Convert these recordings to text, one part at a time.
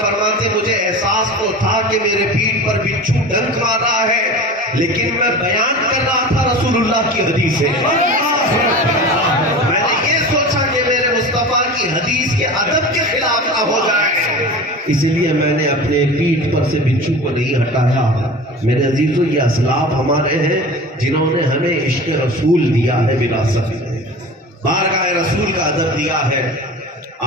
فرماتے مجھے احساس تو تھا کہ میرے پیٹھ پر بچھو ڈنک مار رہا ہے، لیکن میں بیان کر رہا تھا رسول اللہ کی حدیث ہے۔ میں نے یہ سوچا کہ میرے مصطفیٰ کی حدیث کے ادب کے خلاف نہ ہو جائے، اسی لیے میں نے اپنے پیٹھ پر سے بچھو کو نہیں ہٹایا۔ میرے عزیزو، یہ اسلاف ہمارے ہیں جنہوں نے ہمیں عشق رسول دیا ہے، وراثت بارگاہ رسول کا ادب دیا ہے۔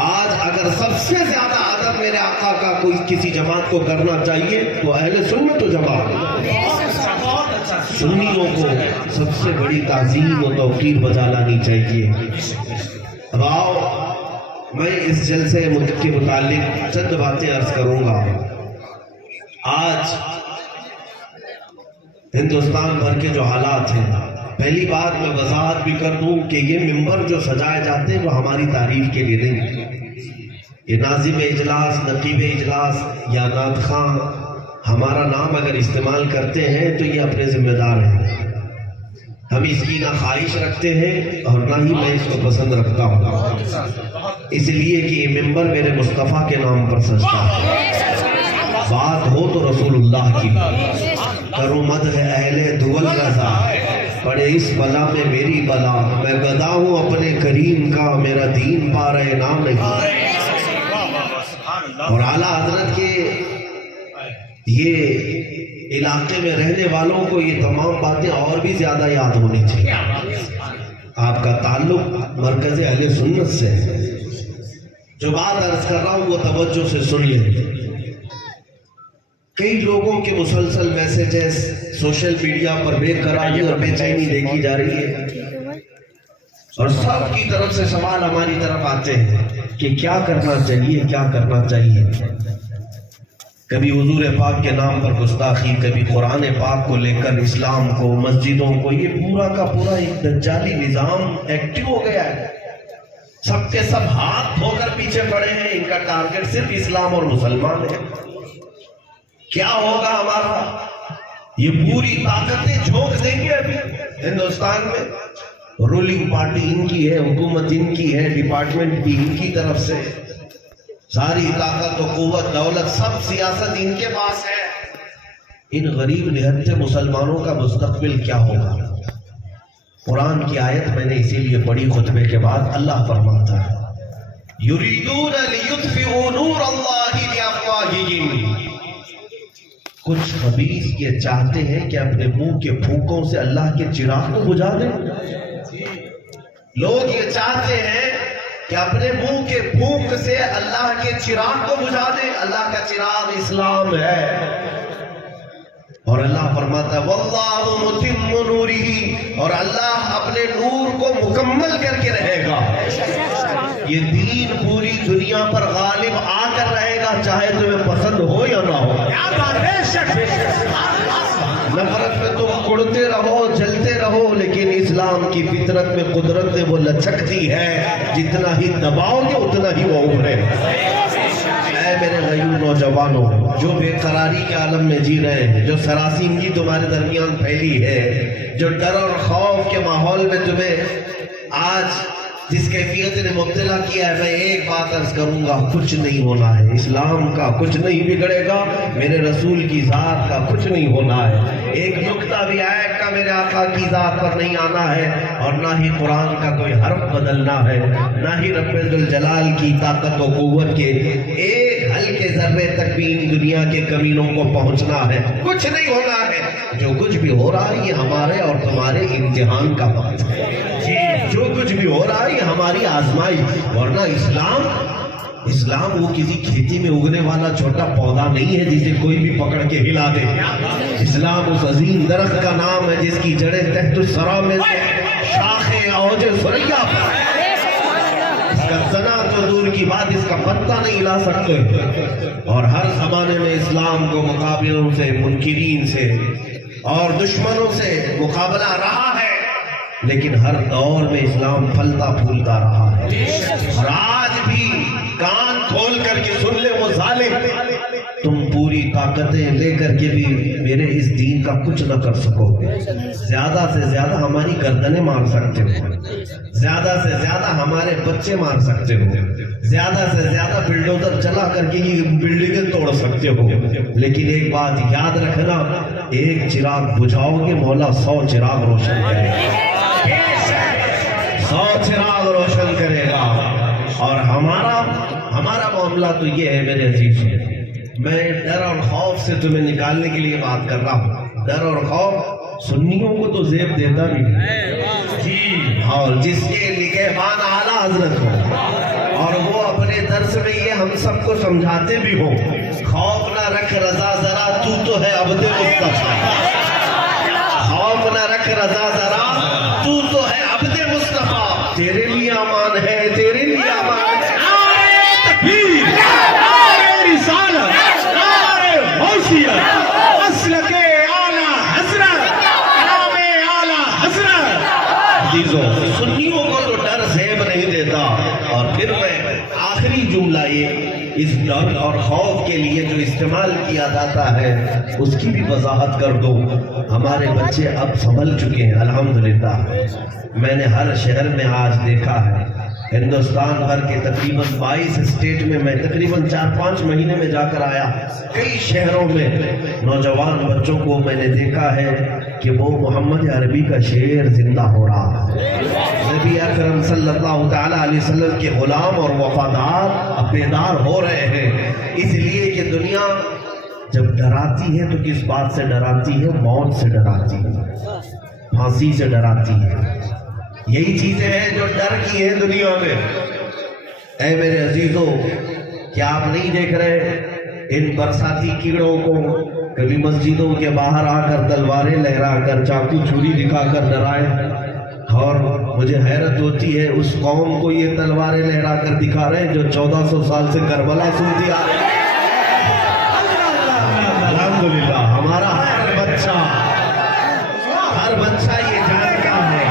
آج اگر سب سے زیادہ ادب میرے آقا کا کوئی کسی جماعت کو کرنا چاہیے تو اہل سنت و جماعت، سنیوں کو سب سے بڑی تعظیم و توقیر بجا لانی چاہیے۔ اب آؤ، میں اس جلسے کے متعلق چند باتیں عرض کروں گا۔ آج ہندوستان بھر کے جو حالات ہیں، پہلی بات میں وضاحت بھی کر دوں کہ یہ ممبر جو سجائے جاتے ہیں وہ ہماری تعریف کے لیے نہیں، یہ ناظم اجلاس، نقیب اجلاس یا نعت خواں ہمارا نام اگر استعمال کرتے ہیں تو یہ اپنے ذمہ دار ہیں۔ ہم اس کی نہ خواہش رکھتے ہیں اور نہ ہی میں اس کو پسند رکھتا ہوں، اس لیے کہ یہ ممبر میرے مصطفیٰ کے نام پر سجتا ہے۔ بات ہو تو رسول اللہ کی، کروں مدح اہل دول رضا، پڑے اس بلا میں میری بلا، میں گدا ہوں اپنے کریم کا، میرا دین پا رہے نام نہیں۔ اور اعلیٰ حضرت کے یہ علاقے میں رہنے والوں کو یہ تمام باتیں اور بھی زیادہ یاد ہونی چاہیے۔ آپ کا تعلق مرکز اہل سنت سے ہے۔ جو بات عرض کر رہا ہوں وہ توجہ سے سن لیں۔ کئی لوگوں کے مسلسل میسیجز سوشل میڈیا پر بے قراری اور بے چینی دیکھی جا رہی ہے، اور سب کی طرف سے سوال ہماری طرف آتے ہیں کہ کیا کرنا چاہیے، کیا کرنا چاہیے۔ کبھی حضور پاک کے نام پر گستاخی، کبھی قرآن پاک کو لے کر اسلام کو، مسجدوں کو، یہ پورا کا پورا ایک دجالی نظام ایکٹیو ہو گیا ہے۔ سب کے سب ہاتھ دھو کر پیچھے پڑے ہیں، ان کا ٹارگٹ صرف اسلام اور مسلمان ہے۔ کیا ہوگا ہمارا؟ یہ پوری طاقتیں جھونک دیں گے ابھی ہندوستان میں۔ رولنگ پارٹی ان کی ہے، حکومت ان کی ہے، ڈپارٹمنٹ بھی ان کی طرف سے، ساری طاقت و قوت، دولت، سب سیاست ان کے پاس ہے۔ ان غریب نہتے مسلمانوں کا مستقبل کیا ہوگا؟ قرآن کی آیت میں نے اسی لیے پڑھی خطبے کے بعد، اللہ فرماتا ہے یریدون لیطفئوا نور اللہ بافواہہم، کچھ خبیث یہ چاہتے ہیں کہ اپنے منہ کے پھونکوں سے اللہ کے چراغ کو بجھا دیں۔ لوگ یہ چاہتے ہیں کہ اپنے منہ کے پھونک سے اللہ کے چراغ کو بجھا دیں۔ اللہ کا چراغ اسلام ہے، اور اللہ فرماتا ہے واللہ متم نورہ، اور اللہ اپنے نور کو مکمل کر کے رہے گا۔ یہ دین پوری دنیا پر غالب آ کر رہے گا، چاہے تمہیں پسند ہو یا نہ ہو۔ نفرت میں تم کڑتے رہو، جلتے رہو، لیکن اسلام کی فطرت میں قدرت وہ لچکتی ہے، جتنا ہی دباؤ گے اتنا ہی وہ ابھرے۔ اے میرے غیور نوجوانوں جو بے قراری کے عالم میں جی رہے ہیں، جو سراسیمگی تمہارے درمیان پھیلی ہے، جو ڈر اور خوف کے ماحول میں تمہیں آج جس کیفیت نے مبتلا کیا ہے، میں ایک بات عرض کروں گا، کچھ نہیں ہونا ہے۔ اسلام کا کچھ نہیں بگڑے گا، میرے رسول کی ذات کا کچھ نہیں ہونا ہے۔ ایک نقطہ بھی عیب کا میرے آقا کی ذات پر نہیں آنا ہے، اور نہ ہی قرآن کا کوئی حرف بدلنا ہے، نہ ہی رب ذوالجلال کی طاقت و قوت کے ایک ہلکے ذرے تک بھی ان دنیا کے کمینوں کو پہنچنا ہے۔ کچھ نہیں ہونا ہے۔ جو کچھ بھی ہو رہا ہے یہ ہمارے اور تمہارے امتحان کا وقت ہے۔ جو کچھ بھی ہو رہا ہے یہ ہماری آزمائش، ورنہ اسلام وہ کسی کھیتی میں اگنے والا چھوٹا پودا نہیں ہے جسے کوئی بھی پکڑ کے ہلا دے۔ اسلام اس عظیم درخت کا نام ہے جس کی جڑیں تحت الثری میں سے شاخیں اوج ثریا پر ہے۔ اس کا تنا تو دور کی بات، اس کا پتا نہیں ہلا سکتے، اور ہر زمانے میں اسلام کو مقابلوں سے، منکرین سے اور دشمنوں سے مقابلہ رہا ہے، لیکن ہر دور میں اسلام پھلتا پھولتا رہا ہے۔ اور آج بھی کان کھول کر کے سن لے وہ ظالم، تم پوری طاقتیں لے کر کے بھی میرے اس دین کا کچھ نہ کر سکو گے۔ زیادہ سے زیادہ ہماری گردنیں مار سکتے ہو، زیادہ سے زیادہ ہمارے بچے مار سکتے ہو، زیادہ سے زیادہ بلڈوزر چلا کر کے یہ بلڈنگیں توڑ سکتے ہو، لیکن ایک بات یاد رکھنا، ایک چراغ بجھاؤ گے مولا 100 چراغ روشن کرے گا، 100 چراغ روشن کرے گا۔ اور ہمارا معاملہ تو یہ ہے میرے عزیز، میں ڈر اور خوف سے تمہیں نکالنے کے لیے بات کر رہا ہوں۔ ڈر اور خوف سنیوں کو تو زیب دیتا نہیں جی، اور جس کے نگہبان اعلیٰ حضرت ہو اور وہ اپنے درس میں یہ ہم سب کو سمجھاتے بھی ہو، خوف نہ رکھ رضا ذرا تو ہے عبد مصطفیٰ، خوف نہ رکھ رضا ذرا تو ہے عبد مصطفیٰ، تیرے لیے امان ہے، تیرے لیے امان ہے۔ تکبیر، رسالت، حیثیت، مسلک اعلیٰ حضرت، کلام اعلیٰ حضرت۔ عزیزو، سنیوں کو تو ڈر زیب نہیں دیتا۔ اور پھر میں آخری جملہ یہ، اس ڈر اور خوف کے لیے جو استعمال کیا جاتا ہے اس کی بھی وضاحت کر دو۔ ہمارے بچے اب سنبھل چکے ہیں الحمدللہ۔ میں نے ہر شہر میں آج دیکھا ہے، ہندوستان بھر کے تقریباً 22 اسٹیٹ میں میں تقریباً 4-5 مہینے میں جا کر آیا، کئی شہروں میں نوجوان بچوں کو میں نے دیکھا ہے کہ وہ محمد عربی کا شعر زندہ ہو رہا ہے۔ نبی اکرم صلی اللہ تعالیٰ علیہ وسلم کے غلام اور وفادار اب بیدار ہو رہے ہیں، اس لیے کہ دنیا جب ڈراتی ہے تو کس بات سے ڈراتی ہے؟ موت سے ڈراتی ہے، پھانسی سے ڈراتی ہے۔ یہی چیزیں ہیں جو ڈر کی ہیں دنیا میں۔ اے میرے عزیزو، کیا آپ نہیں دیکھ رہے ان برساتی کیڑوں کو؟ کبھی مسجدوں کے باہر آ کر تلواریں لہرا کر، چاقو چھری دکھا کر ڈرائے، اور مجھے حیرت ہوتی ہے اس قوم کو یہ تلواریں لہرا کر دکھا رہے ہیں جو 1400 سال سے کربلا سنتی آ رہے ہیں۔ الحمدللہ ہمارا ہر بچہ یہ جانتا ہے۔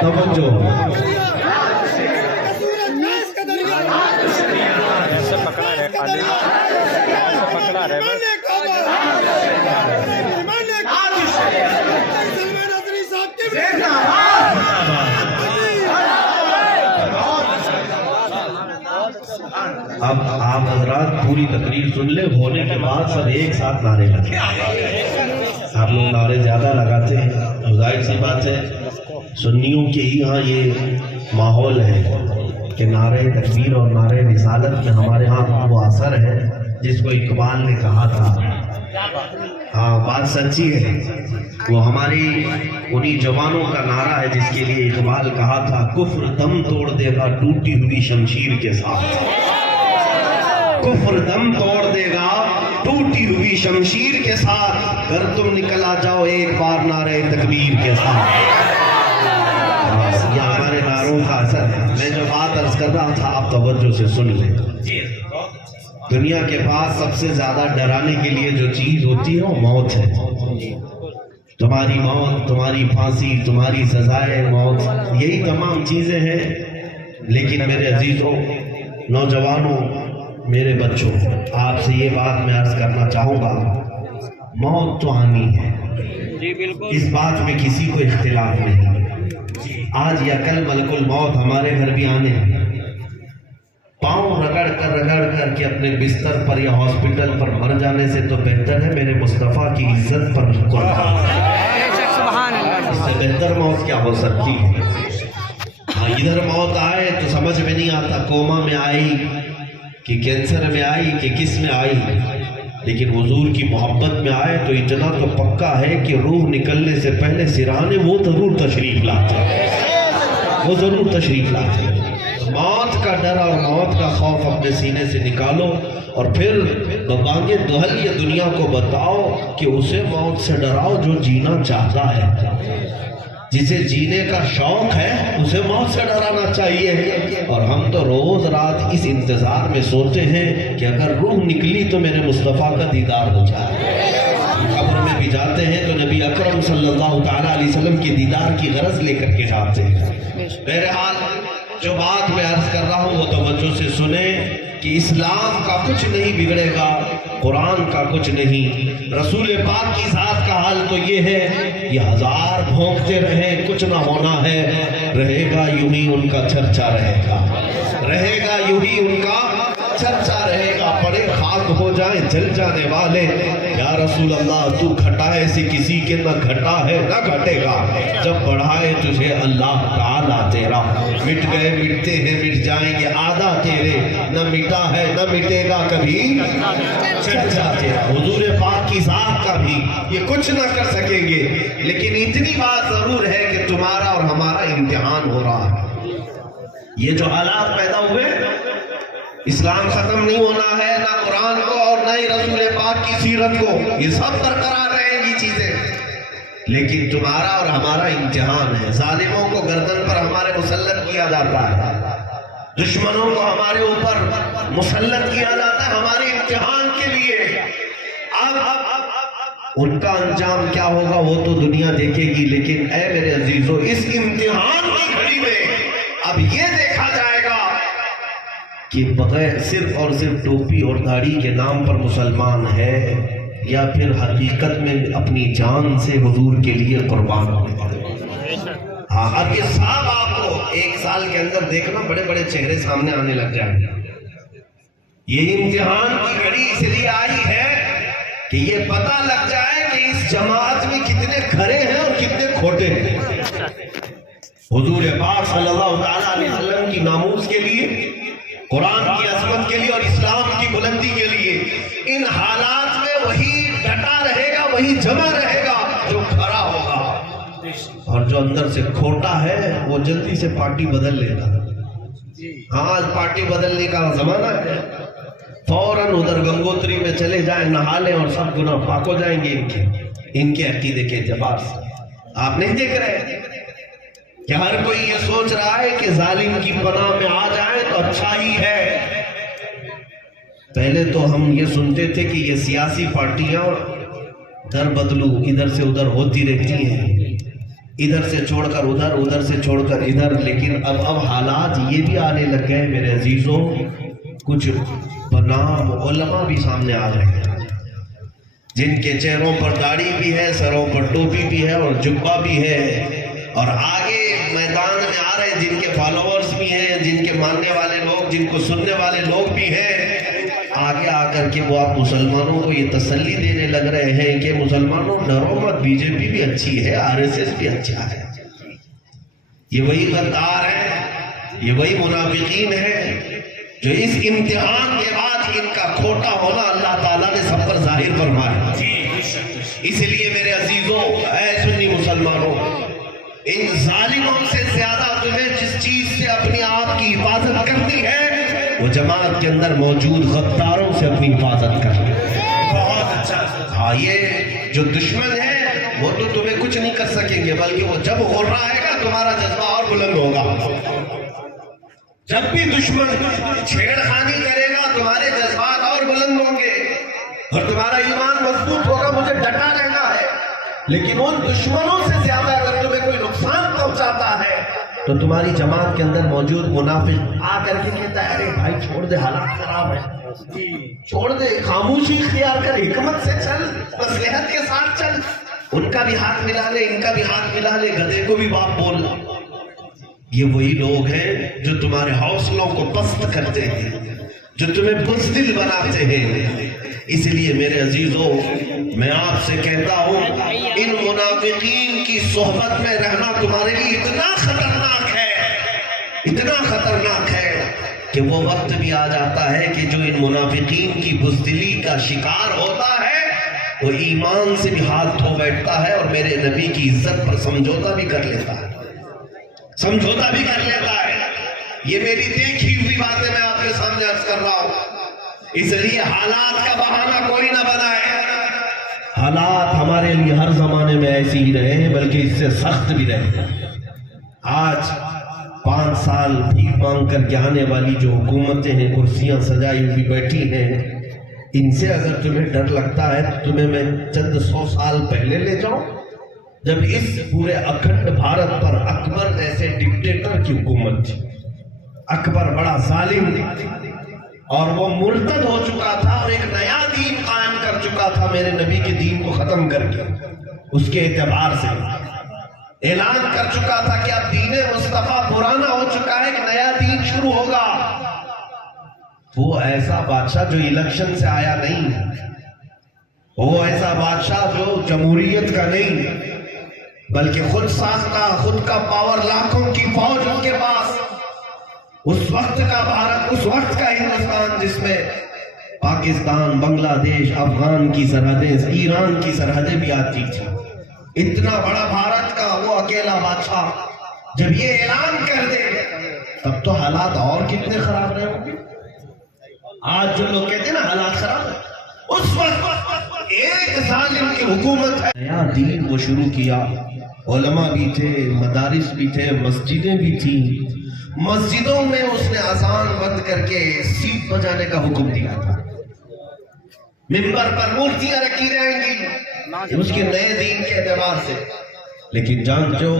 توجہ، پکڑا رہے پکڑا رہے اب آپ حضرات پوری تقریر سن لیں، ہونے کے بعد سب ایک ساتھ نعرے لگے۔ آپ لوگ نعرے زیادہ لگاتے ہیں، ظاہر سی بات ہے سنیوں کے ہی ہاں یہ ماحول ہے کہ نعرے تکبیر اور نعرے رسالت میں ہمارے ہاں وہ اثر ہے جس کو اقبال نے کہا تھا۔ ہاں بات سچی ہے، وہ ہماری انہی جوانوں کا نعرہ ہے جس کے لیے اقبال کہا تھا، کفر دم توڑ دے گا ٹوٹی ہوئی شمشیر کے ساتھ، کفر دم توڑ دے گا ٹوٹی ہوئی شمشیر کے ساتھ، کر تم نکل آ جاؤ ایک بار نعرے تکبیر کے ساتھ۔ یہ ہمارے نعروں کا اثر ہے۔ میں جو بات عرض کر رہا تھا آپ توجہ سے سن لیں۔ دنیا کے پاس سب سے زیادہ ڈرانے کے لیے جو چیز ہوتی ہے وہ موت ہے۔ تمہاری موت، تمہاری پھانسی، تمہاری سزائے موت، یہی تمام چیزیں ہیں۔ لیکن میرے عزیزوں، نوجوانوں، میرے بچوں، آپ سے یہ بات میں عرض کرنا چاہوں گا، موت تو آنی ہے، اس بات میں کسی کو اختلاف نہیں۔ آج یا کل ملک الموت ہمارے گھر بھی آنے ہیں۔ پاؤں رگڑ کر کے اپنے بستر پر یا ہاسپٹل پر مر جانے سے تو بہتر ہے میرے مصطفیٰ کی عزت پر قربان۔ اس سے بہتر موت کیا ہو سکتی ہے؟ ادھر موت آئے تو سمجھ میں نہیں آتا کوما میں آئی کہ کینسر میں آئی کہ کس میں آئی، لیکن حضور کی محبت میں آئے تو اتنا تو پکا ہے کہ روح نکلنے سے پہلے سرانے وہ ضرور تشریف لاتے ہیں، وہ ضرور تشریف لاتے ہیں۔ موت کا ڈر اور موت کا خوف اپنے سینے سے نکالو، اور پھر بانگے دہل یہ دنیا کو بتاؤ کہ اسے موت سے ڈراؤ جو جینا چاہتا ہے، جسے جینے کا شوق ہے اسے موت سے ڈرانا چاہیے۔ اور ہم تو روز رات اس انتظار میں سوتے ہیں کہ اگر روح نکلی تو میرے مصطفیٰ کا دیدار ہو جائے۔ قبر میں بھی جاتے ہیں تو نبی اکرم صلی اللہ تعالیٰ علیہ وسلم کے دیدار کی غرض لے کر کے جاتے ہیں۔ بہرحال جو بات میں عرض کر رہا ہوں وہ توجہ سے سنیں کہ اسلام کا کچھ نہیں بگڑے گا قرآن کا کچھ نہیں. رسول پاک کی ذات کا حال تو یہ ہے یہ ہزار بھونکتے رہیں کچھ نہ ہونا ہے, رہے گا یوں ہی ان کا چرچا رہے گا, رہے گا یوں ہی ان کا چرچا رہے گا. پڑے خاک ہو جائیں جل جانے والے, یا رسول اللہ تو گھٹائے سے کسی کے نہ گھٹا ہے نہ گھٹے گا, جب بڑھائے تجھے اللہ تعالیٰ تیرا. مٹ گئے مٹتے ہیں مٹ جائیں گے آدھا تیرے, نہ مٹا ہے نہ مٹے گا کبھی چرچا تیرا. حضور پاک کی ذات کا بھی یہ کچھ نہ کر سکیں گے, لیکن اتنی بات ضرور ہے کہ تمہارا اور ہمارا امتحان ہو رہا ہے. یہ جو حالات پیدا ہوئے, اسلام ختم نہیں ہونا ہے, نہ قرآن کو اور نہ ہی رسول پاک کی سیرت کو, یہ سب برقرار رہیں گی چیزیں, لیکن تمہارا اور ہمارا امتحان ہے. ظالموں کو گردن پر ہمارے مسلط کیا جاتا ہے, دشمنوں کو ہمارے اوپر مسلط کیا جاتا ہے ہمارے امتحان کے لیے. اب ان کا انجام کیا ہوگا وہ تو دنیا دیکھے گی, لیکن اے میرے عزیزو اس امتحان کی گھڑی میں اب یہ دیکھا جائے گا کہ بغیر صرف اور صرف ٹوپی اور داڑھی کے نام پر مسلمان ہے, یا پھر حقیقت میں اپنی جان سے حضور کے لیے قربان ہونے والے. ہاں اب یہ صاحب آپ کو ایک سال کے اندر دیکھنا بڑے بڑے چہرے سامنے آنے لگ جائیں گے. یہ امتحان کی گھڑی اس لیے آئی ہے کہ یہ پتہ لگ جائے کہ اس جماعت میں کتنے کھرے ہیں اور کتنے کھوٹے ہیں. حضور پاک صلی اللہ علیہ وسلم کی ناموس کے لیے, قرآن کی عظمت کے لیے اور اسلام کی بلندی کے لیے ان حالات میں وہی ڈٹا رہے گا, وہی جمع رہے گا جو کھڑا ہوگا, اور جو اندر سے کھوٹا ہے وہ جلدی سے پارٹی بدل لے گا. ہاں آج پارٹی بدلنے کا زمانہ ہے, فوراً ادھر گنگوتری میں چلے جائیں, نہا لیں اور سب گناہ پاک ہو جائیں گے ان کے عقیدے کے اعتبار سے. آپ نہیں دیکھ رہے کہ ہر کوئی یہ سوچ رہا ہے کہ ظالم کی پناہ میں آ جائے تو اچھا ہی ہے. پہلے تو ہم یہ سنتے تھے کہ یہ سیاسی پارٹیاں در بدلو ادھر سے ادھر ہوتی رہتی ہیں, ادھر سے چھوڑ کر ادھر, ادھر سے چھوڑ کر ادھر, لیکن اب حالات یہ بھی آنے لگ گئے میرے عزیزوں, کچھ بنام علماء بھی سامنے آ رہے ہیں جن کے چہروں پر داڑھی بھی ہے, سروں پر ٹوپی بھی ہے اور جبہ بھی ہے, اور آگے میدان میں آ رہے جن کے فالوورز بھی ہیں, جن کے ماننے والے لوگ, جن کو سننے والے لوگ بھی ہیں. آگے آ کر کے وہ آپ مسلمانوں کو یہ تسلی دینے لگ رہے ہیں کہ مسلمانوں ڈرو مت, بی جے پی بھی اچھی ہے, آر ایس ایس بھی اچھا ہے. یہ وہی غدار ہیں, یہ وہی منافقین ہیں جو اس امتحان کے بعد ان کا کھوٹا ہونا اللہ تعالیٰ نے سب پر ظاہر فرمایا. اس لیے میرے عزیزوں, اے سنی مسلمانوں, ان ظالموں سے زیادہ تمہیں جس چیز سے اپنی آپ کی حفاظت کرنی ہے وہ جماعت کے اندر موجود غداروں سے اپنی حفاظت کرنی ہے. بہت اچھا. ہاں یہ جو دشمن ہے وہ تو تمہیں کچھ نہیں کر سکیں گے, بلکہ وہ جب ہو رہا ہے گا تمہارا جذبہ اور بلند ہوگا. جب بھی دشمن چھیڑ خانی کرے گا تمہارے جذبات اور بلند ہوں گے اور تمہارا ایمان مضبوط ہوگا. مجھے ڈٹا رہنا ہے, لیکن ان دشمنوں سے زیادہ اگر تمہیں کوئی نقصان پہنچاتا ہے تو تمہاری جماعت کے اندر موجود منافق آ کر کے کہتا ہے ارے بھائی چھوڑ دے, حالات خراب ہے, چھوڑ دے, خاموشی اختیار کر, حکمت سے چل, مصلحت کے ساتھ چل. ان کا بھی ہاتھ ملا لے, ان کا بھی ہاتھ ملا لے, گدھے کو بھی باپ بول. یہ وہی لوگ ہیں جو تمہارے حوصلوں کو پست کرتے ہیں, جو تمہیں بزدل بناتے ہیں. اس لیے میرے عزیزوں میں آپ سے کہتا ہوں ان منافقین کی صحبت میں رہنا تمہارے لیے اتنا خطرناک ہے, اتنا خطرناک ہے کہ وہ وقت بھی آ جاتا ہے کہ جو ان منافقین کی بزدلی کا شکار ہوتا ہے وہ ایمان سے بھی ہاتھ دھو بیٹھتا ہے اور میرے نبی کی عزت پر سمجھوتا بھی کر لیتا ہے, سمجھوتا بھی کر لیتا ہے. یہ میری دیکھی ہوئی باتیں میں آپ کے سامنے عرض کر رہا ہوں. اس لیے حالات کا بہانہ کوئی نہ بنائے. حالات ہمارے لیے ہر زمانے میں ایسے ہی رہے ہیں, بلکہ اس سے سخت بھی رہے ہیں. آج 5 سال بھیک مانگ کر کے آنے والی جو حکومتیں ہیں, کرسیاں سجائی ہوئی بیٹھی ہیں, ان سے اگر تمہیں ڈر لگتا ہے تو تمہیں میں چند 100 سال پہلے لے جاؤں, جب اس پورے اکھنڈ بھارت پر اکبر جیسے ڈکٹیٹر کی حکومت تھی. اکبر بڑا ظالم اور وہ مرتد ہو چکا تھا اور ایک نیا دین قائم کر چکا تھا میرے نبی کے دین کو ختم کر کے. اس کے اعتبار سے اعلان کر چکا تھا کہ اب دین مصطفیٰ پرانا ہو چکا ہے، ایک نیا دین شروع ہوگا. وہ ایسا بادشاہ جو الیکشن سے آیا نہیں، وہ ایسا بادشاہ جو جمہوریت کا نہیں، بلکہ خود ساختہ، خود کا پاور، لاکھوں کی فوج ان کے پاس. اس وقت کا بھارت، اس وقت کا ہندوستان جس میں پاکستان، بنگلہ دیش، افغان کی سرحدیں، ایران کی سرحدیں بھی آتی تھی. اتنا بڑا بھارت کا وہ اکیلا بادشاہ جب یہ اعلان کر دے تب تو حالات اور کتنے خراب رہے ہوں گے. آج جو لوگ کہتے ہیں نا حالات خراب ہیں، اس وقت ایک ظالم کی حکومت ہے. نیا دین وہ شروع کیا. علماء بھی تھے، مدارس بھی تھے، مسجدیں بھی تھیں. مسجدوں میں اس نے اذان بند کر کے سیٹ بجانے کا حکم دیا تھا. منبر پر مورتیاں رکھی رہیں گی اس کے نئے دین کے اعتبار سے. لیکن جانچو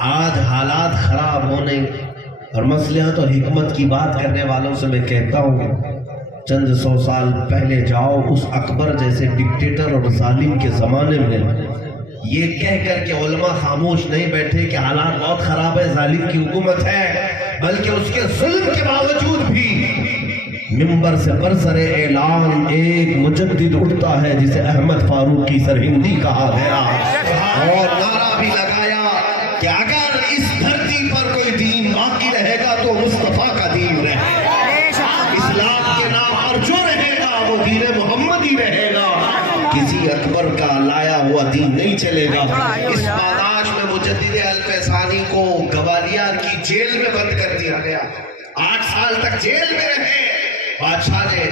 آج حالات خراب ہونے اور مصلحت اور حکمت کی بات کرنے والوں سے میں کہتا ہوں، چند سو سال پہلے جاؤ اس اکبر جیسے ڈکٹیٹر اور ظالم کے زمانے میں، یہ کہہ کر کے علماء خاموش نہیں بیٹھے کہ حالات بہت خراب ہے، ظالم کی حکومت ہے، بلکہ اس کے ظلم کے باوجود بھی منبر سے برسر اعلان ایک مجدد اٹھتا ہے جسے احمد فاروقی سرہندی کہا گیا، اور نعرہ بھی لگایا کہ اگر اس دھرتی پر کوئی دین باقی رہے گا تو مصطفیٰ کا دین رہے گا. اسلام کے نام پر جو رہے گا وہ دین محمد ہی رہے گا، کسی اکبر کا لایا ہوا دین نہیں چلے گا. اس پاداش میں مجدد الفسانی کو گوالیار کی جیل میں بند کر دیا گیا. 8 سال تک جیل میں رہے. بادشاہ نے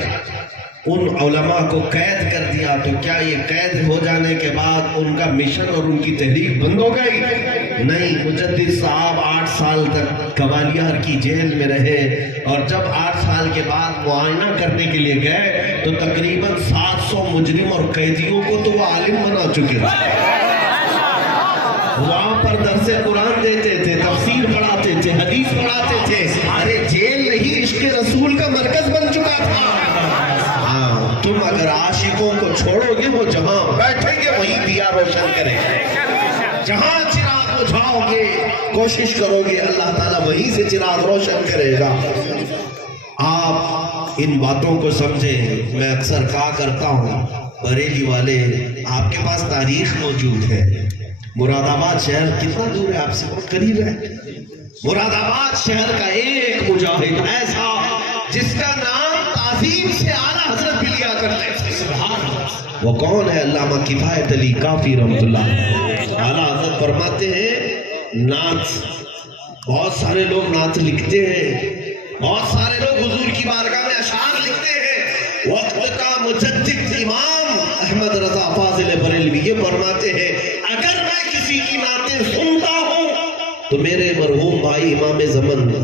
ان علماء کو قید کر دیا. تو کیا یہ قید ہو جانے کے بعد ان کا مشن اور ان کی تحریک بند ہو گئی؟ نہیں، مجدد صاحب 8 سال تک گوالیار کی جیل میں رہے، اور جب 8 سال کے بعد معائنہ کرنے کے لیے گئے تو تقریباً 700 مجرم اور قیدیوں کو تو وہ عالم بنا چکے تھے. وہاں پر درس قرآن دیتے تھے، تفسیر پڑھاتے تھے، حدیث پڑھاتے تھے. ارے جیل نہیں، عشق رسول کا مرکز بن چکا تھا. ہاں، تم اگر عاشقوں کو چھوڑو گے وہ جہاں بیٹھیں گے وہیں دیا روشن کریں گے. جہاں چراغ بجھاؤ گے، کوشش کرو گے، اللہ تعالیٰ وہیں سے چراغ روشن کرے گا. آپ ان باتوں کو سمجھیں. میں اکثر کہا کرتا ہوں، بریلی والے آپ کے پاس تاریخ موجود ہے. مراد آباد شہر کتنا دور ہے آپ سے؟ بہت قریب ہے. مراد آباد شہر کا ایک مجاہد ایسا جس کا نام تعظیم سے اعلیٰ حضرت بھی لیا کرتے تھے. سبحان اللہ. وہ کون ہے؟ علامہ کفایت علی کافی رحمۃ اللہ. اعلیٰ حضرت فرماتے ہیں نعت، بہت سارے لوگ نعت لکھتے ہیں، بہت سارے لوگ حضور کی بارگاہ میں اشعار لکھتے ہیں. وقت کا مجدد امام احمد رضا فاضل بریلوی یہ فرماتے ہیں، اگر میں کسی کی نعتیں سنتا ہوں تو میرے مرحوم بھائی امام زمن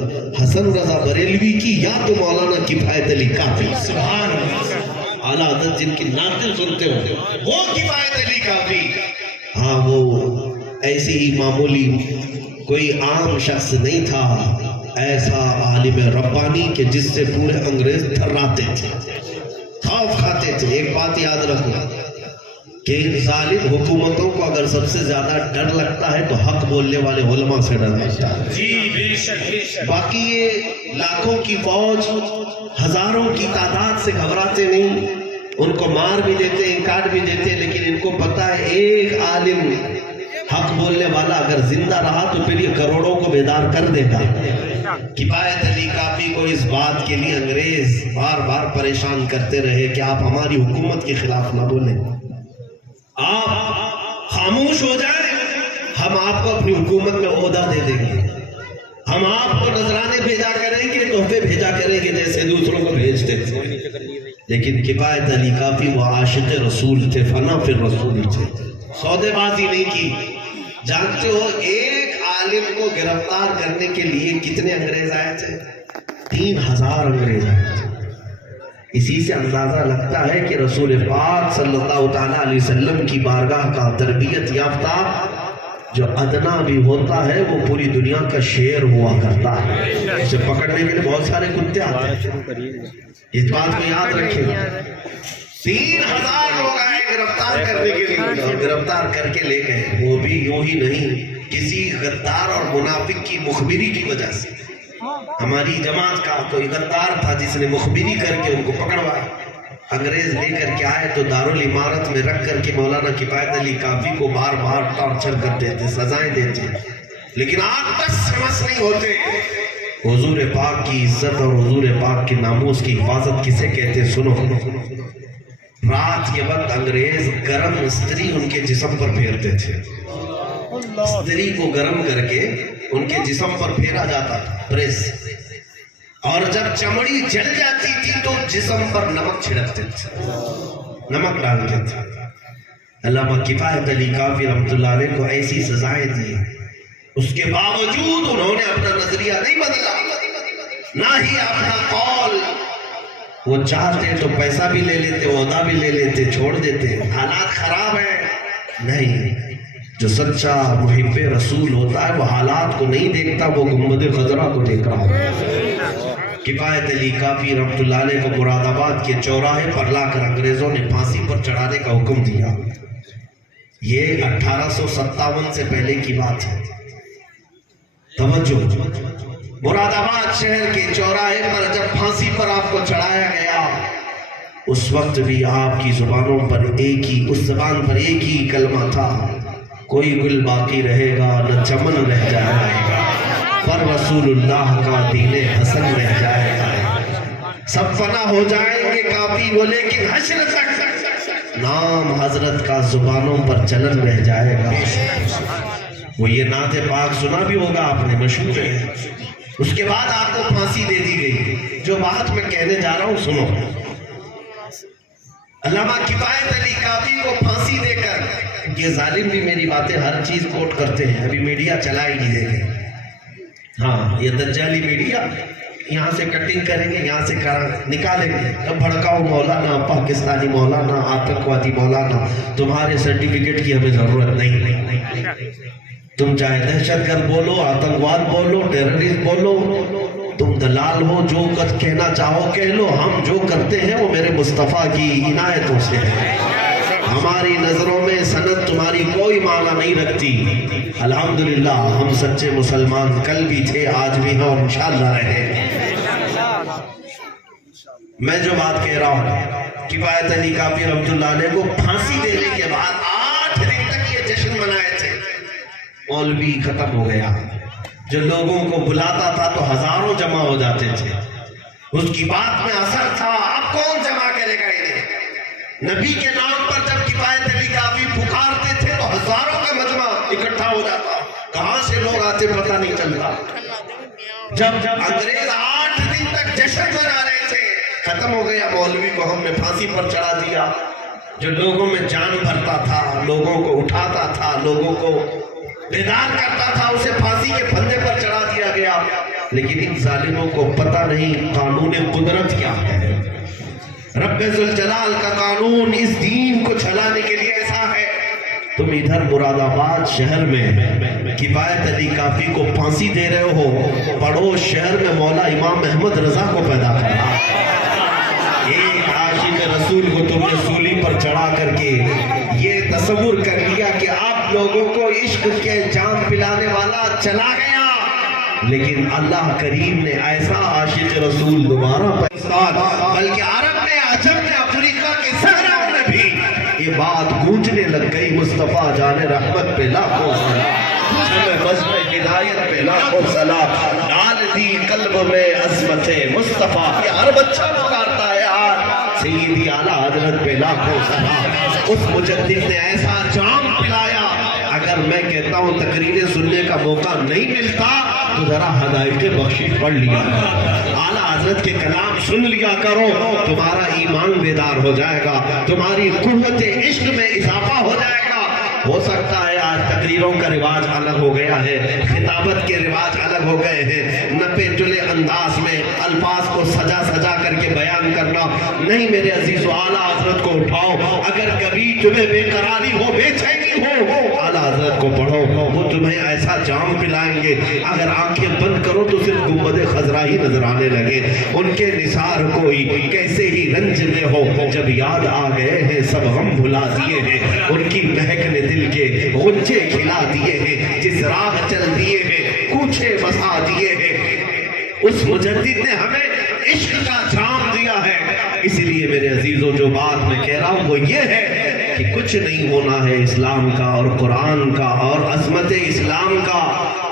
حسن رضا بریلوی کی یا تو مولانا کفایت علی کافی. سبحان اللہ. اعلیٰ حضرت جن کی نعتیں سنتے ہو وہ کفایت علی کافی. ہاں، وہ ایسی ہی معمولی کوئی عام شخص نہیں تھا، ایسا عالم ربانی کہ جس سے پورے انگریز تھراتے تھے، خوف کھاتے تھے. ایک بات یاد رکھو کہ ان ظالم حکومتوں کو اگر سب سے زیادہ ڈر لگتا ہے تو حق بولنے والے علماء سے ڈر لگتا ہے. جی بے شک. باقی یہ لاکھوں کی فوج ہزاروں کی تعداد سے گھبراتے نہیں. ان کو مار بھی دیتے ہیں، کاٹ بھی دیتے ہیں، لیکن ان کو پتا ہے ایک عالم حق بولنے والا اگر زندہ رہا تو پھر یہ کروڑوں کو بیدار کر دے گا. کفایت علی کافی کو اس بات کے لیے انگریز بار بار پریشان کرتے رہے کہ آپ ہماری حکومت کے خلاف نہ بولیں، آپ خاموش ہو جائیں، ہم آپ کو اپنی حکومت میں عہدہ دے دیں گے، ہم آپ کو نذرانے بھیجا کریں گے، تحفے بھیجا کریں گے جیسے دوسروں کو بھیجتے تھے. لیکن کفایت علی کافی وہ عاشق رسول تھے، فنا فی الرسول تھے، سودے بازی نہیں کی. جانتے ہو ایک عالم کو گرفتار کرنے کے لیے کتنے انگریز آئے تھے؟ 3000 انگریز آئے تھے. اسی سے اندازہ لگتا ہے کہ رسول پاک صلی اللہ تعالیٰ علیہ وسلم کی بارگاہ کا تربیت یافتہ جو ادنا بھی ہوتا ہے وہ پوری دنیا کا شیر ہوا کرتا ہے. اسے پکڑنے کے لیے بہت سارے کتے آتے ہیں. اس بات کو یاد رکھیں. 3000 لوگ آئے گرفتار کرنے کے لیے، گرفتار کر کے لے گئے. وہ بھی یوں ہی نہیں، کسی غدار اور منافق کی مخبری کی وجہ سے. ہماری جماعت کا کوئی غدار تھا جس نے مخبری کر کے ان کو پکڑوایا. انگریز لے کر کے آئے تو دارالعمارت میں رکھ کر کے مولانا کفایت علی کافی کو بار بار ٹارچر کرتے تھے، سزائیں دیتے، لیکن آج تک سمجھ نہیں ہوتے. حضور پاک کی عزت اور حضور پاک کے ناموس کی حفاظت کسے کہتے؟ سنو. رات کے وقت انگریز گرم استری ان کے جسم پر پھیرتے تھے. استری کو گرم کر کے ان کے جسم پر پھیرا جاتا تھا، پریس. اور جب چمڑی جل جاتی تھی تو جسم پر نمک چھڑکتے تھے، نمک ڈالتے تھے. علامہ کفایت علی کافی رحمۃ اللہ علیہ کو ایسی سزائیں دی، اس کے باوجود انہوں نے اپنا نظریہ نہیں بدلا، نہ ہی اپنا قول. وہ چاہتے تو پیسہ بھی لے لیتے، عہدہ بھی لے لیتے، چھوڑ دیتے. حالات خراب ہیں. نہیں، جو سچا محب رسول ہوتا ہے وہ حالات کو نہیں دیکھتا، وہ گنبد خضرا کو دیکھ رہا ہے. کفایت علی کافی رحمۃ اللہ علیہ کو مراد آباد کے چوراہے پر لا کر انگریزوں نے پھانسی پر چڑھانے کا حکم دیا. یہ 1857 سے پہلے کی بات ہے. توجہ. مراد آباد شہر کے چوراہے پر جب پھانسی پر آپ کو چڑھایا گیا، اس وقت بھی آپ کی زبانوں پر اس زبان پر ایک ہی کلمہ تھا: کوئی گل باقی رہے گا نہ چمن رہ جائے گا، پر رسول اللہ کا دین حسن رہ جائے گا. سب فنا ہو جائیں گے کافی وہ، لیکن حشر تک نام حضرت کا زبانوں پر چلن رہ جائے گا. وہ یہ نعت پاک سنا بھی ہوگا آپ نے، مشہور ہے. اس کے بعد آپ کو پھانسی دے دی گئی. جو بات میں کہنے جا رہا ہوں سنو. علامہ کفایت علی کافی کو پھانسی دے کر، یہ ظالم بھی میری باتیں ہر چیز کوٹ کرتے ہیں، ابھی میڈیا چلائے گی دیکھیں. ہاں، یہ دجالی میڈیا یہاں سے کٹنگ کریں گے، یہاں سے نکالیں گے. اب بھڑکاؤ مولانا، پاکستانی مولانا، آتنکوادی مولانا، تمہارے سرٹیفکیٹ کی ہمیں ضرورت نہیں. تم چاہے دہشت گرد بولو، آتنکواد بولو، ٹیررسٹ بولو، تم دلال ہو، جو کہنا چاہو کہہ لو. ہم جو کرتے ہیں وہ میرے مصطفیٰ کی عنایتوں سے ہے. ہماری نظروں میں سند تمہاری کوئی معنی نہیں رکھتی. الحمدللہ ہم سچے مسلمان کل بھی تھے، آج بھی ہیں اور انشاءاللہ رہیں. میں جو بات کہہ رہا ہوں، کفایت علی کافی رحمۃ اللہ علیہ کو پھانسی دینے کے بعد 8 دن تک یہ جشن منائے تھے. مولوی ختم ہو گیا. جو لوگوں کو بلاتا تھا تو ہزاروں جمع ہو جاتے تھے. اس کی بات میں اثر تھا. اب کون جمع کرے گا انہیں؟ نبی کے نام پر جب کفایت علی کافی پکارتے تھے تو ہزاروں کا مجمع اکٹھا ہو جاتا. کہاں سے لوگ آتے پتہ نہیں چلتا. جب انگریز 8 دن تک جشن منا رہے تھے، ختم ہو گیا. مولوی کو ہم نے پھانسی پر چڑھا دیا. جو لوگوں میں جان بھرتا تھا، لوگوں کو اٹھاتا تھا، لوگوں کو بیدار کرتا تھا، اسے پھانسی کے پھندے پر چڑھا دیا گیا. لیکن ان ظالموں کو پتہ نہیں قانون قدرت کیا ہے. رب ذوالجلال کا قانون اس دین کو چلانے کے لیے ایسا ہے. تم ادھر مراد آباد شہر میں کفایت علی کافی کو پھانسی دے رہے ہو، پڑوس شہر میں مولا امام احمد رضا کو پیدا کرا. ایک عاشق رسول کو تم نے سولی پر چڑھا کر کے یہ تصور کر لیا کہ آپ لوگوں کو عشق کے جام پلانے والا چلا گیا. لیکن اللہ کریم نے ایسا عاشق رسول دوبارہ بلکہ عرب نے، عجم نے، افریقہ کے صحراؤں میں بھی یہ بات گونجنے لگ گئی. مصطفیٰ جان رحمت پہ لاکھوں سلام، مذہب ہدایت پہ لاکھوں سلام، ڈال دی قلب میں عظمت مصطفیٰ. یہ ہر بچہ پکارتا ہے آج سیدی اعلیٰ حضرت پہ لاکھوں سلام. اس مجدد نے ایسا جام پلایا. اگر میں کہتا ہوں تقریریں سننے کا موقع نہیں ملتا تو ذرا ہدایت بخشش پڑھ لیا کرو، اعلیٰ حضرت کے کلام سن لیا کرو. تمہارا ایمان بیدار ہو جائے گا، تمہاری قوت عشق میں اضافہ ہو جائے گا. ہو سکتا ہے آج تقریروں کا رواج الگ ہو گیا ہے، خطابت کے رواج الگ ہو گئے ہیں، نپے تلے انداز میں الفاظ کو سجا سجا کر کے بیان کرنا نہیں. میرے عزیز و اعلیٰ حضرت کو اٹھاؤ. اگر کبھی تمہیں بے قراری ہو، بے چینی ہو، اعلیٰ حضرت کو پڑھو، وہ تمہیں ایسا جام پلائیں گے اگر آنکھیں بند کرو تو صرف گنبد خضرا ہی نظر آنے لگے۔ ان کے نثار کوئی کیسے ہی رنج میں ہو، جب یاد آ گئے ہیں سب غم بھلا دیے ہیں۔ ان کی مہک نے دل کے غنچے کھلا دیے ہیں، جس راہ چل دیے ہیں کوچے بسا دیے ہیں۔ اس مجدد نے ہمیں عشق کا جام دیا ہے۔ اس لیے میرے عزیزوں جو بات میں کہہ رہا ہوں وہ یہ ہے کہ کچھ نہیں ہونا ہے اسلام کا اور قرآن کا اور عظمت اسلام کا۔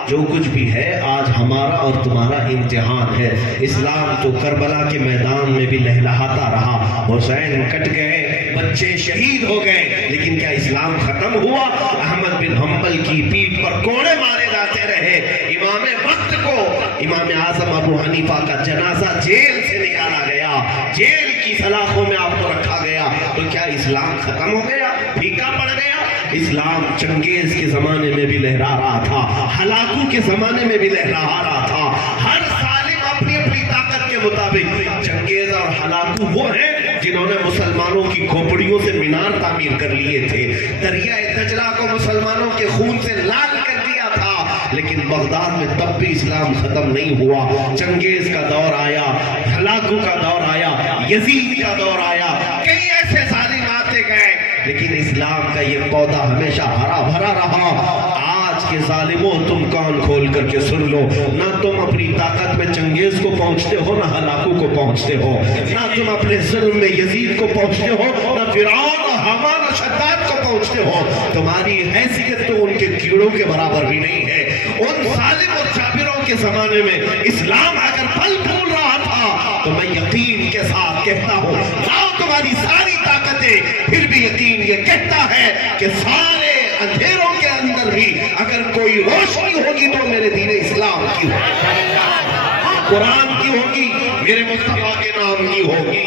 جو کچھ بھی ہے آج ہمارا اور تمہارا امتحان ہے۔ اسلام تو کربلا کے میدان میں بھی لہلہاتا رہا، حسین کٹ گئے، بچے شہید ہو گئے، لیکن کیا اسلام ختم ہوا؟ احمد بن حنبل کی پیٹھ پر کوڑے مارے جاتے رہے، امام وقت کو امام اعظم ابو حنیفہ کا جنازہ جیل سے نکالا گیا، جیل کی سلاخوں میں آپ کو رکھا گیا، تو کیا اسلام ختم ہو گیا، پھیکا پڑ گیا؟ اسلام چنگیز کے زمانے میں بھی لہرا رہا تھا، ہلاکو کے زمانے میں بھی لہرا رہا تھا۔ ہر ظالم اپنی اپنی طاقت کے مطابق، چنگیز اور ہلاکو وہ ہیں جنہوں نے مسلمانوں کی کھوپڑیوں سے مینار تعمیر کر لیے تھے، دریائے دجلہ کو مسلمانوں کے خون سے لال کر دیا تھا، لیکن بغداد میں تب بھی اسلام ختم نہیں ہوا۔ چنگیز کا دور آیا، ہلاکو کا دور آیا، یزید کا دور آیا، کئی ایسے ظالم آتے گئے، لیکن اسلام کا یہ پودا ہمیشہ ہرا بھرا رہا۔ آج کے ظالموں تم کان کھول کر کے سن لو، نہ تم اپنی طاقت میں چنگیز کو پہنچتے ہو، نہ ہلاکو کو پہنچتے ہو، نہ تم اپنے ظلم میں یزید کو پہنچتے ہو، نہ فرعون اور حامان اور شداد کو پہنچتے ہو۔ تمہاری حیثیت تو ان کے کیڑوں کے برابر بھی نہیں ہے۔ ان ظالم اور جابروں کے زمانے میں اسلام اگر پھل پھول رہا تھا تو میں یقین کے ساتھ کہتا ہوں، لاؤ تمہاری ساری طاقتیں، پھر بھی یقین یہ کہتا ہے کہ سارے اندھیروں کے اندر بھی اگر کوئی روشنی ہوگی تو میرے دین اسلام کی ہوگی، قرآن کی ہوگی، میرے مصطفیٰ کے نام کی ہوگی۔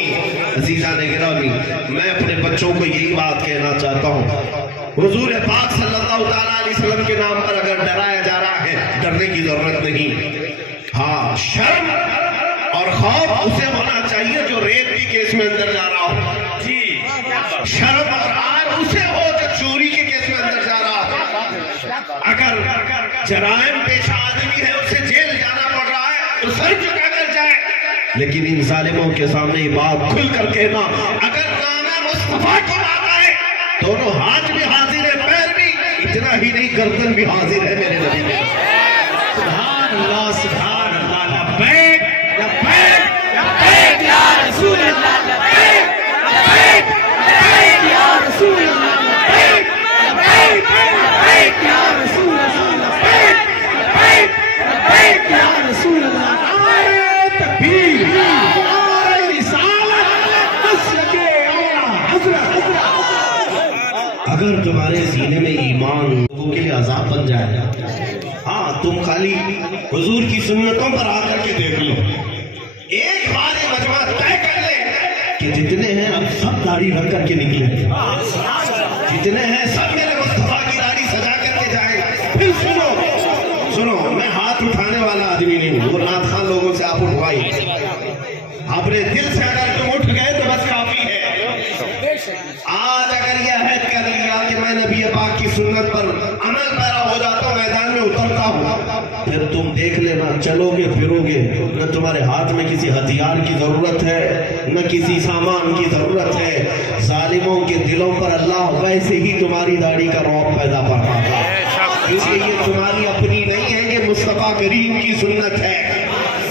عزیزان گرامی، میں اپنے بچوں کو یہی بات کہنا چاہتا ہوں، حضور پاک صلی اللہ علیہ وسلم کے نام پر اگر ڈرایا جا رہا ہے، ڈرنے کی ضرورت نہیں۔ ہاں، شرم اور خوف اسے ہونا چاہیے جو ریپ کی کیس میں اندر جا رہا ہو، جی، شرم اور عار اسے ہو جو چوری کے کیس میں اندر جا رہا ہو۔ اگر جرائم پیشہ آدمی ہے اسے جیل جانا پڑ رہا ہے تو سر جھکا کر جائے، لیکن ان ظالموں کے سامنے یہ بات کھل کر کہنا، اگر نام مصطفیٰ کی بات آئے دونوں ہاتھ بھی حاضر ہے، پیر بھی، اتنا ہی نہیں گردن بھی حاضر ہے میرے نبی میں۔ سبحان اللہ، سبحان اللہ، لبیک لبیک لبیک یا رسول اللہ، لبیک لبیک لبیک یا رسول اللہ، لبیک لبیک لبیک یا رسول اللہ، لبیک لبیک لبیک یا رسول اللہ۔ نعرہ تکبیر، نعرہ رسالت، مسجد اعلیٰ حضرت۔ اگر تمہارے سینے میں ایمان لوگوں کے لیے عذاب بن جائے گا، ہاں تم خالی حضور کی سنتوں پر آ کر کے دیکھ لو، ایک بار یہ مجمع طے کر لے کہ جتنے ہیں اب سب داڑھی رکھ کر کے نکلے، جتنے ہیں سب میرے مصطفیٰ کی داڑھی سجا کر کے جائیں۔ پھر سنو، میں ہاتھ اٹھانے والا آدمی نہیں ہوں، وہ نعت خان لوگوں سے آپ اٹھوائیے، اپنے دل سے اگر تم اٹھ گئے تو بس کافی ہے۔ آج اگر یہ عہد کر لیا کہ میں نبی پاک کی سنت پر عمل پیرا ہو جاتا ہوں، میدان میں اترتا ہوں، پھر تم دیکھ لینا، چلو گے پھرو گے، نہ تمہارے ہاتھ میں کسی ہتھیار کی ضرورت ہے، نہ کسی سامان کی ضرورت ہے۔ ظالموں کے دلوں پر اللہ ویسے ہی تمہاری داڑھی کا رعب پیدا کرتا تھا، اس لیے یہ تمہاری اپنی نہیں ہے، یہ مصطفیٰ کریم کی سنت ہے،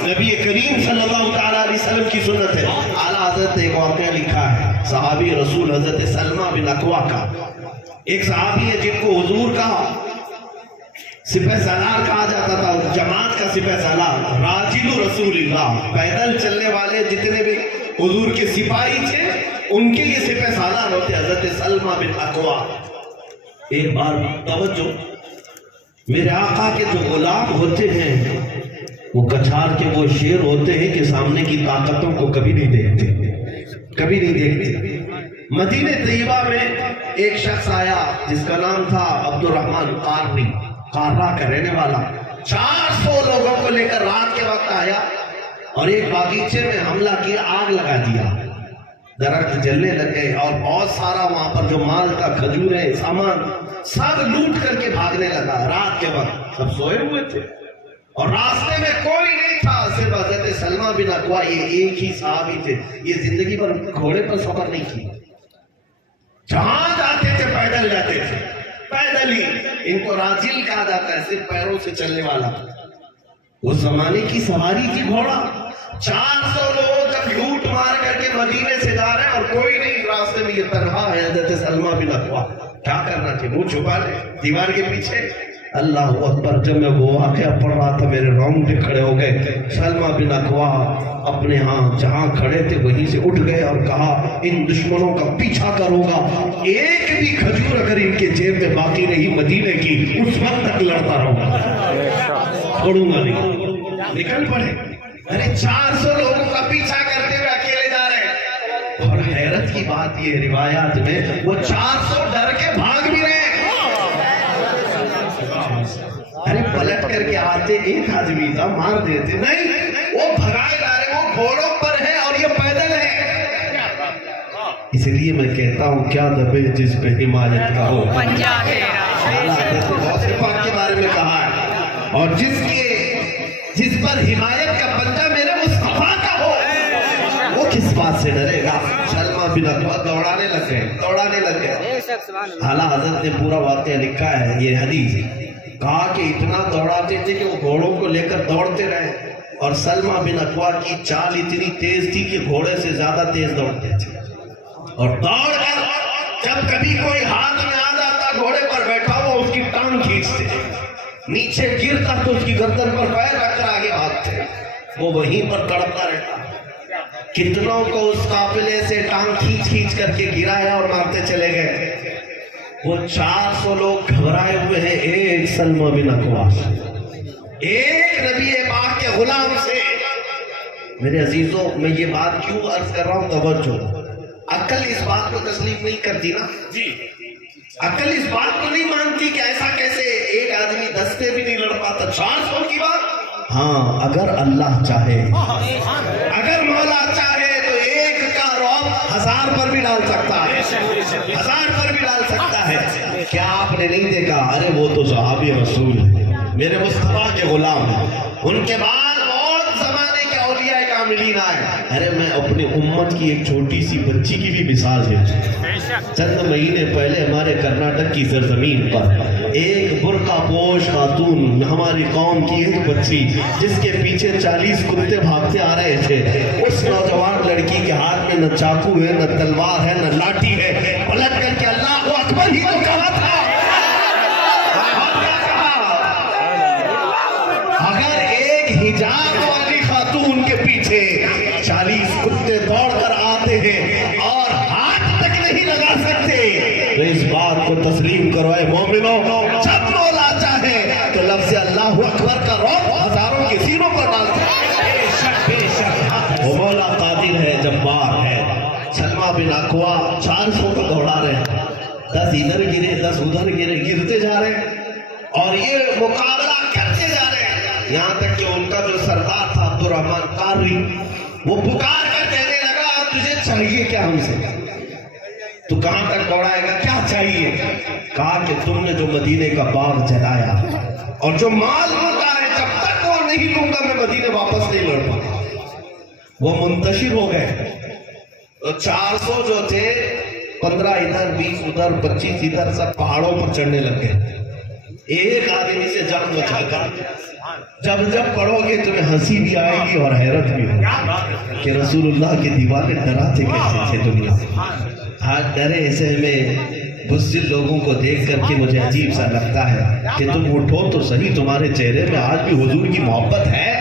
نبی کریم صلی اللہ تعالیٰ علیہ وسلم کی سنت ہے۔ اعلیٰ حضرت نے ایک واقعہ لکھا ہے، صحابی رسول حضرت سلمہ بن اکوع کا، ایک صحابی ہے جن کو حضور کا سپہ سالار کہا جاتا تھا، جماعت کا سپہ سالار، راجل رسول اللہ، پیدل چلنے والے جتنے بھی حضور کے سپاہی تھے ان کے یہ سپہ سالار ہوتے حضرت سلمہ بن اکوع۔ ایک بار توجہ، میرے آقا کے جو غلام ہوتے ہیں وہ کچھار کے وہ شیر ہوتے ہیں کہ سامنے کی طاقتوں کو کبھی نہیں دیکھتے، کبھی نہیں دیکھتے۔ مدینہ طیبہ میں ایک شخص آیا جس کا نام تھا عبد الرحمن قارنی، قارہ کا رہنے والا، 400 لوگوں کو لے کر رات کے وقت آیا اور ایک باغیچے میں حملہ کیا، آگ لگا دیا۔ درخت جلنے لگے اور بہت سارا وہاں پر جو مال تھا، کھجوریں، سامان، سب لوٹ کر کے بھاگنے لگا۔ رات کے وقت سب سوئے ہوئے تھے اور راستے میں کوئی نہیں تھا، صرف حضرت سلمہ بن اکوع، یہ ایک ہی صحابی تھے۔ یہ زندگی پر گھوڑے پر سفر نہیں کی، جہاں جاتے تھے پیدل جاتے تھے، پیدل ہی۔ ان کو راجل کہا جاتا ہے، صرف پیروں سے چلنے والا۔ اس زمانے کی سواری تھی گھوڑا۔ 400 لوگ جب لوٹ مار کر کے مدینے سے جا رہے ہیں اور کوئی نہیں راستے میں، یہ تنہا ہے حضرت سلمہ بن اکوع۔ کیا کرنا چاہیے؟ منہ چھپا لے دیوار کے پیچھے۔ اللہ اکبر، جب میں وہ واقعہ پڑھ رہا تھا میرے رونگٹے کھڑے ہو گئے۔ سلمہ بن اکوع اپنے ہاں جہاں کھڑے تھے وہیں سے اٹھ گئے اور کہا ان دشمنوں کا پیچھا کروں گا، ایک بھی کھجور اگر ان کے جیب میں باقی نہیں مدینے کی، اس وقت تک لڑتا رہوں گا، چھوڑوں گا نہیں۔ نکل پڑے۔ ارے 400 لوگوں کا پیچھا کرتے ہوئے اکیلے جا رہے ہیں، اور حیرت کی بات یہ روایات میں وہ 400 ڈر کے بھاگ بھی رہے ہیں۔ ارے پلٹ کر کے آتے ایک آدمی تھا، مار دیتے، نہیں، وہ بھگائے جا رہے، وہ گھوڑوں پر ہے اور یہ پیدل ہے۔ اس لیے میں کہتا ہوں کیا دبے جس پہ حمایت کا ہو۔ غوث پاک کے بارے میں کہا ہے، اور جس پر حمایت کا پنجہ میرے مصطفیٰ کا ہو، وہ کس بات سے ڈرے گا؟ سلمہ بن اکوع دوڑانے لگ گئے۔ اعلیٰ حضرت نے پورا واقعہ لکھا ہے، یہ حدیث کہا کہ اتنا دوڑاتے تھے کہ وہ گھوڑوں کو لے کر دوڑتے رہے، اور سلمہ بن اکوع کی چال اتنی تیز تھی کہ گھوڑے سے زیادہ تیز دوڑتے تھے، اور دوڑ کر جب کبھی کوئی ہاتھ میں آ جاتا گھوڑے پر بیٹھا ہوا، اس کی ٹانگ کھینچتے، نیچے گرتا تو اس کی گردن پر پیر رکھ کر آگے بھاگتے، وہ وہیں پر تڑپتا رہتا۔ کتنوں کو اس قافلے سے ٹانگ کھینچ کر کے گرایا اور مارتے چلے گئے۔ وہ 400 لوگ گھبرائے ہوئے ہیں ایک سلمہ بن اکوع، ایک نبی پاک کے غلام سے۔ میرے عزیزوں، میں یہ بات کیوں عرض کر رہا ہوں؟ توجہ، عقل اس بات کو تسلیم نہیں کرتی نا جی، عقل اس بات کو نہیں مانتی کہ ایسا کیسے ایک آدمی 10 سے بھی نہیں لڑ پاتا، 400 کی بات۔ ہاں، اگر اللہ چاہے، اگر مولا چاہے تو ایک کا رعب 1000 پر بھی ڈال سکتا ہے، 1000 پر بھی ڈال سکتا ہے۔ کیا آپ نے نہیں دیکھا؟ ارے وہ تو صحابی رسول میرے مصطفیٰ کے غلام ہیں، ان کے بعد بہت زمانے کے اولیاء کاملین آئے۔ ارے میں اپنی امت کی ایک چھوٹی سی بچی کی بھی مثال دے دوں۔ چند مہینے پہلے ہمارے کرناٹک کی سرزمین پر ایک برقع پوش خاتون، ہماری قوم کی ایک بچی جس کے پیچھے 40 کتے بھاگتے آ رہے تھے، اس نوجوان لڑکی کے ہاتھ میں نہ چاقو ہے، نہ تلوار ہے، نہ لاٹھی ہے، پلٹ کر کے اللہ اکبر ہی تو کہا تھا۔ اگر ایک حجاب والی خاتون کے پیچھے 40 کتے دوڑ کر آتے ہیں اور ہاتھ تک نہیں لگا سکتے، تو اس بات کو تسلیم کرو اے مومنوں، جب مولا چاہے تو لفظ اللہ اکبر کا رعب ہزاروں کے سینوں پر ڈالتا ہے۔ وہ مولا قادر ہے، جبار ہے۔ سلمہ بن اکوع 400 کو دوڑا رہے ہیں، 10 ادھر گرے، 10 ادھر گرے، گرتے جا رہے ہیں اور یہ مقابلہ کرتے جا رہے ہیں، یہاں تک کہ ان کا جو سردار تھا عبدالرحمن قاری، وہ پکار کر کہنے لگا تجھے چاہیے کیا ہم سے؟ تو کہاں تک دوڑائے گا؟ کیا چاہیے؟ کہا کہ تم نے جو مدینے کا باغ جلایا اور جو مال لوٹا ہے، جب تک وہ نہیں لوں گا میں مدینے واپس نہیں لوٹ پاؤں۔ وہ منتشر ہو گئے، 400 جو تھے 15 ادھر، 20 ادھر، 25 ادھر، سب پہاڑوں پر چڑھنے لگ گئے۔ ایک آدمی سے جنگ بچا کر جب پڑھو گے تمہیں ہنسی بھی آئے گی اور حیرت بھی ہوگی کہ رسول اللہ کے دیوانے ڈراتے کیسے تھے دنیا۔ آج ڈرے ایسے میں بزدل لوگوں کو دیکھ کر کے مجھے عجیب سا لگتا ہے کہ تم اٹھو تو صحیح، تمہارے چہرے میں آج بھی حضور کی محبت ہے،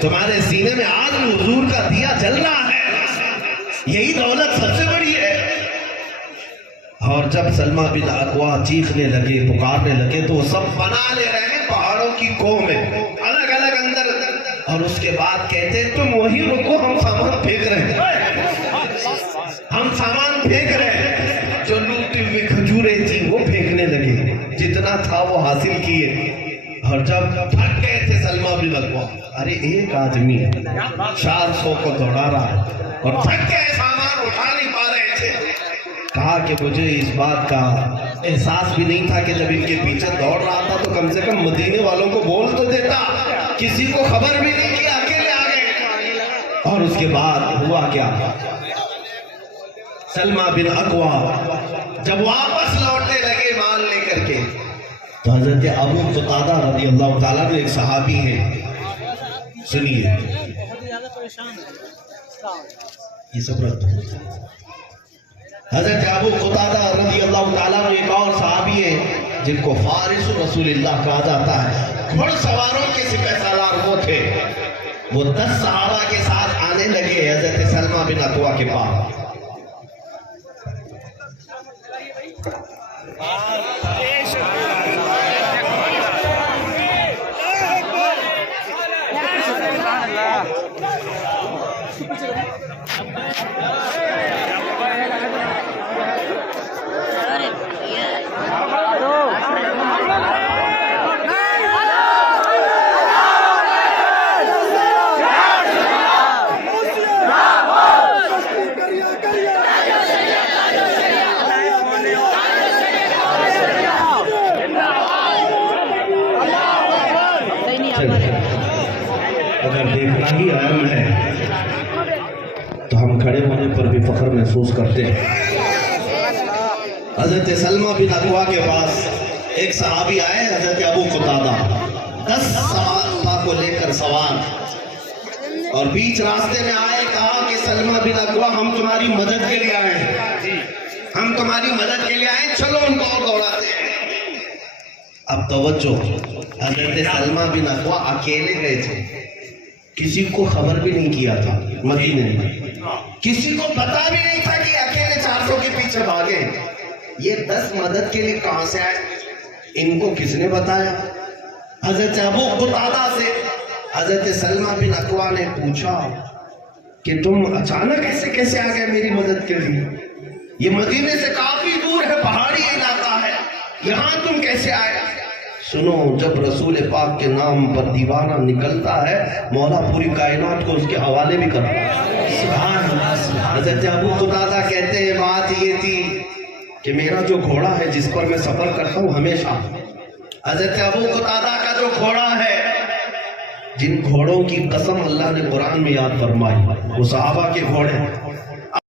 تمہارے سینے میں آج بھی حضور کا دیا جل رہا ہے، یہی دولت سب سے بڑی ہے۔ اور جب سلمہ بن اکوع چیخنے لگے، پکارنے لگے، تو وہ سب پناہ لے رہے ہیں پہاڑوں کی کوہ میں، الگ الگ اندر، اور اس کے بعد کہتے تم وہی رکو، ہم سامان پھینک رہے ہیں، ہم سامان پھینک رہے ہیں۔ جو لوٹی ہوئی کھجوریں تھیں وہ پھینکنے لگے، جتنا تھا وہ حاصل کیے، اور جب تھک گئے تھے سلمہ بن اکوع، ارے ایک آدمی 400 کو دوڑا رہا اور تھک گئے، سامان اٹھا کہا کہ مجھے اس بات کا احساس بھی نہیں تھا کہ جب ان کے پیچھے دوڑ رہا تھا تو کم سے کم مدینے والوں کو بول تو دیتا، کسی کو خبر بھی نہیں کیا، اکیلے آ گئے۔ اور اس کے بعد ہوا کیا، سلمہ بن اکوع جب واپس لوٹنے لگے مال لے کر کے تو حضرت ابو قتادہ رضی اللہ تعالیٰ عنہ ایک صحابی ہیں، سنیے یہ سب رد حضرت ابو قتادہ رضی اللہ تعالیٰ عنہ ایک اور صحابی ہیں جن کو فارس رسول اللہ کہا جاتا ہے، گھڑ سواروں کے سپہ سالار وہ تھے۔ وہ 10 صحابہ کے ساتھ آنے لگے حضرت سلمہ بن اکوع کے پاس۔ اگر دیکھنا ہی اہم ہے تو ہم کھڑے ہونے پر بھی فخر محسوس کرتے ہیں۔ حضرت سلمہ بن اکوع کے پاس ایک صحابی آئے حضرت ابو قتادہ 10 صحابہ کو لے کر سوار، اور بیچ راستے میں آئے، کہا کہ سلمہ بن اکوع ہم تمہاری مدد کے لیے آئے ہیں، ہم تمہاری مدد کے لیے آئے، چلو ان کو اور دوڑاتے ہیں۔ اب توجہ، حضرت سلمہ بن اکوع اکیلے گئے تھے، کسی کو خبر بھی نہیں کیا تھا، مدینے میں کسی کو پتا بھی نہیں تھا کہ اکیلے 400 کے پیچھے بھاگے۔ یہ 10 مدد کے لیے کہاں سے آئے، ان کو کس نے بتایا؟ حضرت ابو قتادہ سے حضرت سلمہ بن اکوع نے پوچھا کہ تم اچانک ایسے کیسے آ گئے میری مدد کے لیے؟ یہ مدینے سے کافی دور ہے، پہاڑی علاقہ ہے، یہاں تم کیسے آئے؟ سنو، جب رسول پاک کے نام پر دیوانہ نکلتا ہے مولا پوری کائنات کو اس کے حوالے بھی کرتا ہے۔ سبحان اللہ۔ حضرت ابو قتادہ کہتے ہیں بات یہ تھی کہ میرا جو گھوڑا ہے جس پر میں سفر کرتا ہوں ہمیشہ، حضرت ابو قتادہ کا جو گھوڑا ہے، جن گھوڑوں کی قسم اللہ نے قرآن میں یاد فرمائی وہ صحابہ کے گھوڑے ہیں،